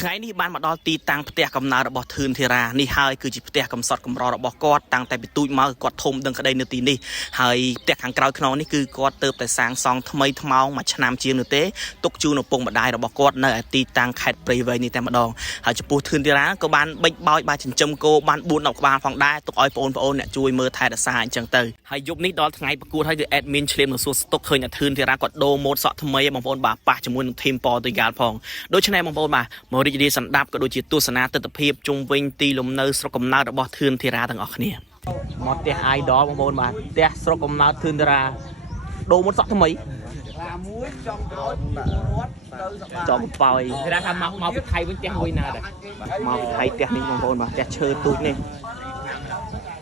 ថ្ងៃនេះបានមកដល់ទីតាំងផ្ទះកំណើតរបស់ធឿនធីរ៉ានេះហើយគឺជាផ្ទះកំសត់កំររបស់គាត់តាំងតែពីទូចមកគាត់ធំដឹងក្តីនៅទីនេះហើយផ្ទះខាងក្រោយខ្នងនេះគឺគាត់ទៅតែសាងសង់ថ្មីថ្មោងមួយឆ្នាំជាងនោះទេទុកជូនឪពុកម្ដាយរបស់គាត់នៅឯទីតាំងខេត្តព្រៃវែងនេះតែម្ដងហើយចំពោះធឿនធីរ៉ាក៏បានបិចបោចបានចិញ្ចឹមគោបាន4-10ក្បាលផងដែរទុកឲ្យបងប្អូនអ្នកជួយមើលថែរក្សាអញ្ចឹងទៅហើយយប់នេះដល់ថ្ងៃប្រកួតហើយគឺ admin ឆ្លៀមនឹងសួរស្តុកឃើញថាធឿនធីរ៉ាគាត់ដូរម៉ូតសក់ថ្មីបងប្អូនបាទប៉ះជាមួយនឹង team Portugal ផងដូច្នេះបងប្អូនបាទមករីករាយសន្តាប់ក៏ដូចជាទស្សនាទស្សនភាពជុំវិញទីលំនៅស្រុកកំណើតរបស់ធឿនធីរ៉ាទាំងអស់គ្នាមកផ្ទះ idol បងប្អូនបាទផ្ទះស្រុកកំណើតធឿនធីរ៉ាដូរម៉ូតសក់ថ្មីមួយចំក្រោយចំប៉ោយគេថាមកពីថៃវិញផ្ទះមួយណាដែរមកពីថៃផ្ទះនេះបងប្អូនបាទផ្ទះឈើទូចនេះ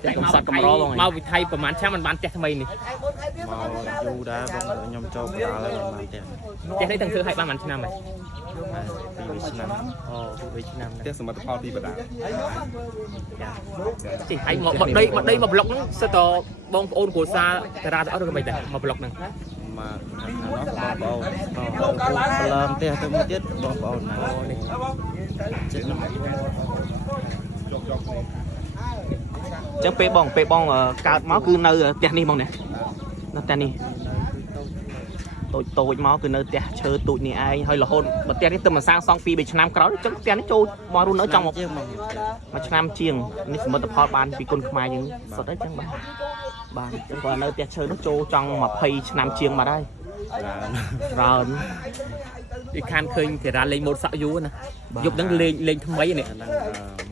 ផ្ទះកំសត់កំរបងមកពីថៃប្រហែលឆ្នាំមិនបានផ្ទះថ្មីនេះមកយូរដែរបងខ្ញុំចូលបណ្ដាលហើយមិនបានផ្ទះនេះទាំងធ្វើឲ្យបានប្រហែលឆ្នាំហើយ2ឆ្នាំ2ឆ្នាំផ្ទះសមិទ្ធផលពីបណ្ដាលជីហើយមកដីមកប្លុកហ្នឹងសិតតបងប្អូនគ្រួសារតារាទៅអត់ឬក៏មិនដែរមកប្លុកហ្នឹងមកបងប្អូនប្លន់ផ្ទះទៅមួយទៀតបងប្អូនណានេះចិត្តហ្នឹងចឹងពេលបងកើតមកគឺនៅផ្ទះនេះហ្មងណានៅផ្ទះនេះតូចមកគឺនៅផ្ទះឈើទូចនេះឯងហើយរហូតបើផ្ទះនេះទៅមកសាងសង់2-3ឆ្នាំក្រោយចឹងផ្ទះនេះចូលមករស់នៅចង់មួយឆ្នាំជាងនេះសមិទ្ធផលបានពីគុណខ្មែរយើងសុទ្ធអីចឹងបាទចឹងគាត់នៅផ្ទះឈើនោះចូលចង់20ឆ្នាំជាងមកហើយច្រើនពីខានឃើញតារាលេងម៉ូតសក់យូរណាយប់ហ្នឹងលេងថ្មីនេះ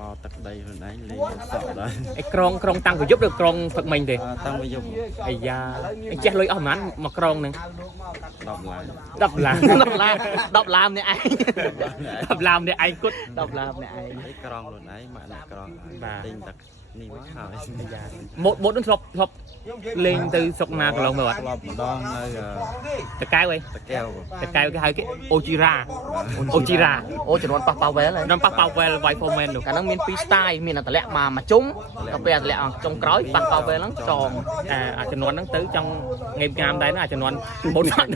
មកទឹកដីខ្លួនឯងលេងម៉ូតសក់ដែរអីក្រុងតាំងពីយប់ឬក្រុងផឹកមិញទេតាំងពីយប់អាយ៉ាអញចេះលុយអស់ប្រហែលមកក្រុងហ្នឹង10ឡានម្នាក់ឯង10ឡានម្នាក់ឯងគត់10ឡានម្នាក់ឯងអីក្រុងខ្លួនឯងមកអ្នកក្រុងបាទលេងទឹកនេះមកហើយម៉ូតនឹងធ្លាប់លេងទៅស្រុកណាកន្លងមើលអត់ធ្លាប់ម្ដងនៅតកែវអីតកែវគេហៅគេអូជីរ៉ាអូជំនាន់ប៉ះប៉ាវែលហ្នឹងប៉ះប៉ាវែល Wi-Fi Man នោះកាលហ្នឹងមាន2 style មានតម្លាក់មកជុំទៅពេលតម្លាក់ចុងក្រោយប៉ះប៉ាវែលហ្នឹងចងអាជំនាន់ហ្នឹងទៅចង់ងេបងាមដែរណាអាជំនាន់ម៉ូតហ្នឹង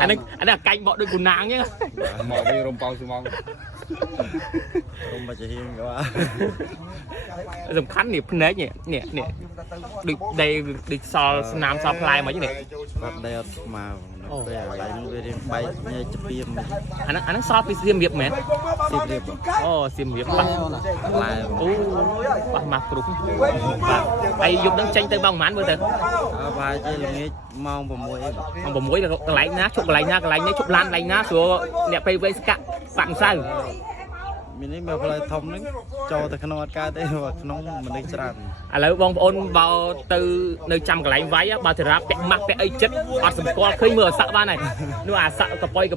អានេះអាកាច់បកដូចគូណាងអញ្ចឹងមកវិញរំប៉ោស្មងរំបាច់ហ៊ានក៏សំខាន់នេះភ្នែកនេះដូចដូចសល់ស្នាមសល់ផ្លែមកអញ្ចឹងនេះបាត់ដែរអត់មកពេលកន្លែងនោះវារៀងបែកញែកច្ពីមអាហ្នឹងសល់ពីសៀមរាបមែនសៀមរាបអូសៀមរាបបាត់ផ្លែអូបាត់មកគ្រប់បាទហើយយប់ហ្នឹងចេញទៅបងប៉ុន្មានមើលទៅបាទជិះល្ងាចម៉ោង6ម៉ោង6កន្លែងណាជប់កន្លែងណាកន្លែងនេះជប់ឡានកន្លែងណាស្រួលអ្នកពេលវែងស្កាក់បាក់ម្សៅមាននេះមកផ្លូវធំហ្នឹងចូលទៅក្នុងអត់កើតទេក្នុងមនុស្សច្រើនឥឡូវបងប្អូនបើទៅនៅចាំកន្លែងវាយបើតារាពាក់ម៉ាស់ពាក់អីចិត្តអត់សម្គាល់ឃើញមើលអាស័កបានហើយនោះអាស័កកប៉ុយពណ៌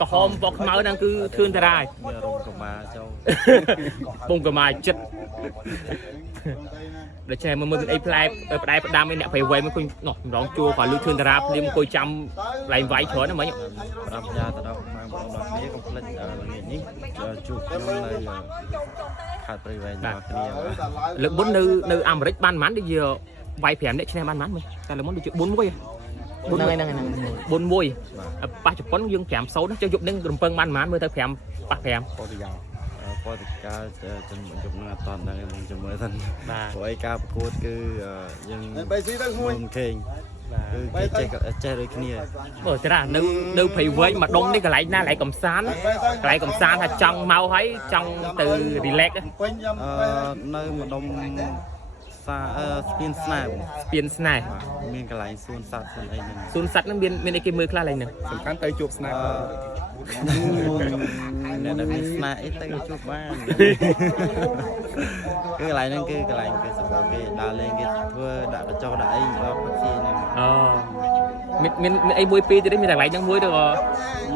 ក្រហមពណ៌ខ្មៅហ្នឹងគឺធឿនតារាមានរោមកម្មាចូលពងកម្មាចិត្តដូចចេះមើលអីផ្លែផ្ដែផ្ដាំឯអ្នកប្រៃវែងមកឃើញនោះម្ដងជួក៏លឺធឿនតារាភ្លាមអង្គុយចាំកន្លែងវាយច្រើនហ្នឹងមិញប្រាប់យ៉ាទៅដល់ម៉ោងបងដល់គ្នាកុំភ្លេចល្ងាចនេះជួបខ្ញុំនៅខេត្តព្រៃវែងមកគ្នាលើកមុននៅអាមេរិកបានប៉ុន្មានដូចជាវាយ5នាក់ឈ្នះបានប៉ុន្មានតែលើកមុនដូចជា4-1ហ្នឹង4-1ប៉ះជប៉ុនយើង5-0ចុះយប់នឹងរំពឹងបានប៉ុន្មានមើលទៅ5ប៉ះ5ប៉ូទុយហ្គាល់ចំយប់នឹងអត់តដែរនឹងចាំមើលសិនព្រោះឯការប្រកួតគឺយើងមុំខេងគឺចេះដូចគ្នាបើតារានៅព្រៃវែងមកដុំនេះកន្លែងណាកន្លែងកំសាន្តថាចង់មកហើយចង់ទៅ relax នៅម្ដុំស្ពានស្នេហ៍មានកន្លែងសួនសត្វអីហ្នឹងសួនសត្វហ្នឹងមានអីគេមើលខ្លះឡើយហ្នឹងសំខាន់ទៅជួបស្នេហ៍អ្នកដែលមានស្នេហ៍អីទៅជួបបានគឺកន្លែងហ្នឹងគឺកន្លែងគេសម្រាប់គេដើរលេងគេធ្វើដាក់កញ្ចុះដាក់អីដល់ផ្សេងហ្នឹងមានអីមួយពីរទៀតមានកន្លែងហ្នឹងមួយទៅ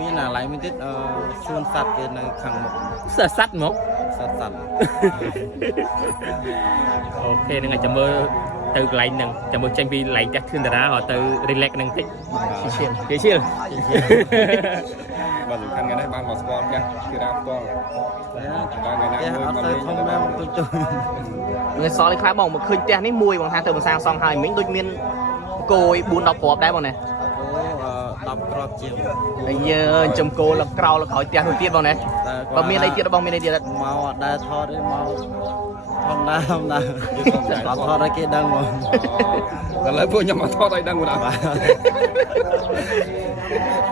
មានកន្លែងមួយទៀតសួនសត្វគេនៅខាងមុខសត្វមកសត្វអូខេហ្នឹងអាចចាំមើលទៅកន្លែងហ្នឹងចាំមើលចេញពីកន្លែងផ្ទះធឿនតារាទៅ relax ហ្នឹងតិចគេឈៀលបាទសំខាន់ណាស់បានមកស្គាល់ផ្ទះធីរ៉ាផ្ទាល់ដល់ថ្ងៃណាមួយមកលេងធំណាស់ទៅជួយវាសល់ឯខ្លះបងមកឃើញផ្ទះនេះមួយបងថាទៅមកសាងសង់ហើយមិញដូចមានគោយ4-10គ្រាប់ដែរបងណាអូ 10 គ្រាប់ជាង ហើយយើងចំគោលក្រោលក្រោយផ្ទះនោះទៀតបងណាបើមានអីទៀតបងមានអីទៀត មកអត់ដែរថតទេមកធម្មតាធម្មតាអត់ថតឲ្យគេដឹងមក ឥឡូវពួកខ្ញុំមកថតឲ្យដឹងមកបាទ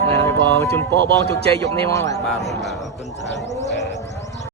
ណែបងជូនពរបងជោគជ័យយប់នេះមកបាទ បាទអរគុណច្រើន